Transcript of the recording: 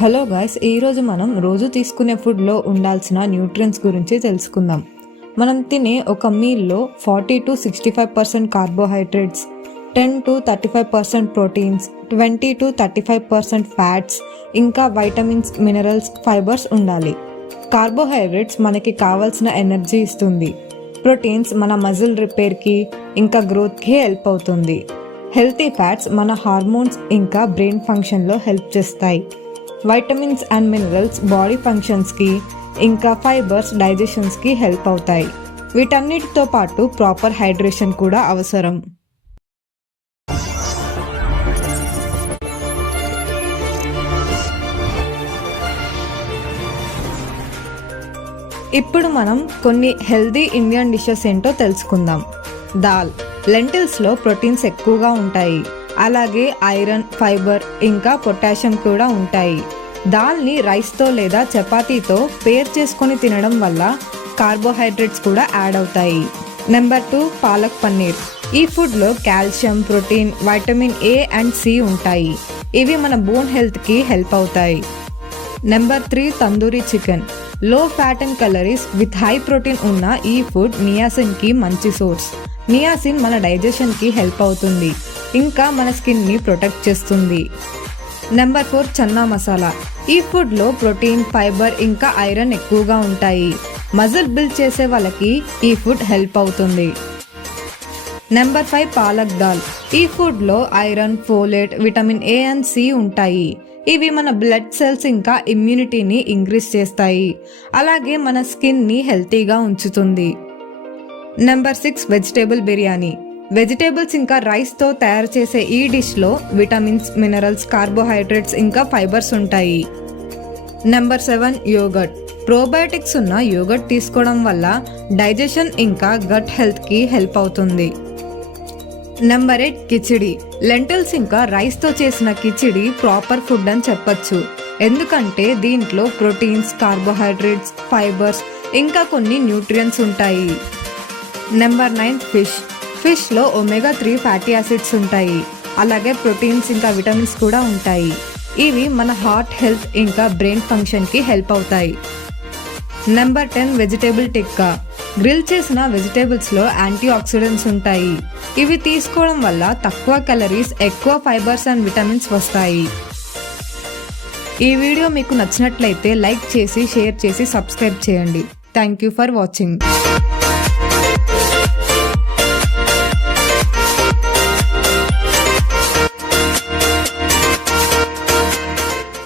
Hello guys, ఈరోజు మనం రోజు తీసుకునే ఫుడ్లో ఉండాల్సిన న్యూట్రియన్స్ గురించి తెలుసుకుందాం. మనం తినే ఒక మీల్లో 40-65% కార్బోహైడ్రేట్స్, 10-35% ప్రోటీన్స్, 20-35% ఫ్యాట్స్, ఇంకా వైటమిన్స్, మినరల్స్, ఫైబర్స్ ఉండాలి. కార్బోహైడ్రేట్స్ మనకి కావాల్సిన ఎనర్జీ ఇస్తుంది. ప్రోటీన్స్ మన మజిల్ రిపేర్కి ఇంకా గ్రోత్కి హెల్ప్ అవుతుంది. హెల్తీ ఫ్యాట్స్ మన హార్మోన్స్ ఇంకా బ్రెయిన్ ఫంక్షన్లో హెల్ప్ చేస్తాయి. వైటమిన్స్ అండ్ మినరల్స్ బాడీ ఫంక్షన్స్కి ఇంకా ఫైబర్స్ డైజెషన్స్కి హెల్ప్ అవుతాయి. వీటన్నిటితో పాటు ప్రాపర్ హైడ్రేషన్ కూడా అవసరం. ఇప్పుడు మనం కొన్ని హెల్దీ ఇండియన్ డిషెస్ ఏంటో తెలుసుకుందాం. దాల్. లెంటిల్స్లో ప్రోటీన్స్ ఎక్కువగా ఉంటాయి. అలాగే ఐరన్, ఫైబర్ ఇంకా పొటాషియం కూడా ఉంటాయి. దాల్ని రైస్తో లేదా చపాతీతో పేర్ చేసుకొని తినడం వల్ల కార్బోహైడ్రేట్స్ కూడా యాడ్ అవుతాయి. నెంబర్ 2, పాలక్ పన్నీర్. ఈ ఫుడ్లో calcium, protein, vitamin A and C ఉంటాయి. ఇవి మన బోన్ హెల్త్కి హెల్ప్ అవుతాయి. Number 3, tandoori chicken. Low fat and calories with high protein ఉన్న ఈ ఫుడ్ నియాసిన్కి మంచి సోర్స్. నియాసిన్ మన డైజెషన్కి హెల్ప్ అవుతుంది, ఇంకా మన స్కిన్ని ప్రొటెక్ట్ చేస్తుంది. నెంబర్ 4, చన్నా మసాలా. ఈ ఫుడ్లో ప్రోటీన్, ఫైబర్ ఇంకా ఐరన్ ఎక్కువగా ఉంటాయి. మజిల్ బిల్డ్ చేసే వాళ్ళకి ఈ ఫుడ్ హెల్ప్ అవుతుంది. నెంబర్ 5, పాలక్ దాల్. ఈ ఫుడ్లో iron, folate, vitamin A and C ఉంటాయి. ఇవి మన బ్లడ్ సెల్స్ ఇంకా ఇమ్యూనిటీని ఇంక్రీజ్ చేస్తాయి. అలాగే మన స్కిన్ని హెల్తీగా ఉంచుతుంది. Number 6, vegetable biryani. వెజిటేబుల్స్ ఇంకా రైస్తో తయారు చేసే ఈ డిష్లో విటమిన్స్, మినరల్స్, కార్బోహైడ్రేట్స్ ఇంకా ఫైబర్స్ ఉంటాయి. Number 7, yoghurt. ప్రోబయోటిక్స్ ఉన్న యోగర్ట్ తీసుకోవడం వల్ల డైజెషన్ ఇంకా గట్ హెల్త్కి హెల్ప్ అవుతుంది. నెంబర్ 8, కిచిడి. లెంటిల్స్ ఇంకా రైస్తో చేసిన కిచిడి ప్రాపర్ ఫుడ్ అని చెప్పచ్చు. ఎందుకంటే దీంట్లో ప్రోటీన్స్, కార్బోహైడ్రేట్స్, ఫైబర్స్ ఇంకా కొన్ని న్యూట్రియన్స్ ఉంటాయి. Number 9, fish. ఫిష్లో ఒమేగా 3 ఫ్యాటీ యాసిడ్స్ ఉంటాయి. అలాగే ప్రోటీన్స్ ఇంకా విటమిన్స్ కూడా ఉంటాయి. ఇవి మన హార్ట్ హెల్త్ ఇంకా బ్రెయిన్ ఫంక్షన్కి హెల్ప్ అవుతాయి. Number 10, vegetable tikka. గ్రిల్ చేసిన వెజిటేబుల్స్లో యాంటీ ఆక్సిడెంట్స్ ఉంటాయి. ఇవి తీసుకోవడం వల్ల తక్కువ క్యాలరీస్, ఎక్కువ ఫైబర్స్ అండ్ విటమిన్స్ వస్తాయి. ఈ వీడియో మీకు నచ్చినట్లయితే లైక్ చేసి, షేర్ చేసి, సబ్స్క్రైబ్ చేయండి. Thank you for watching.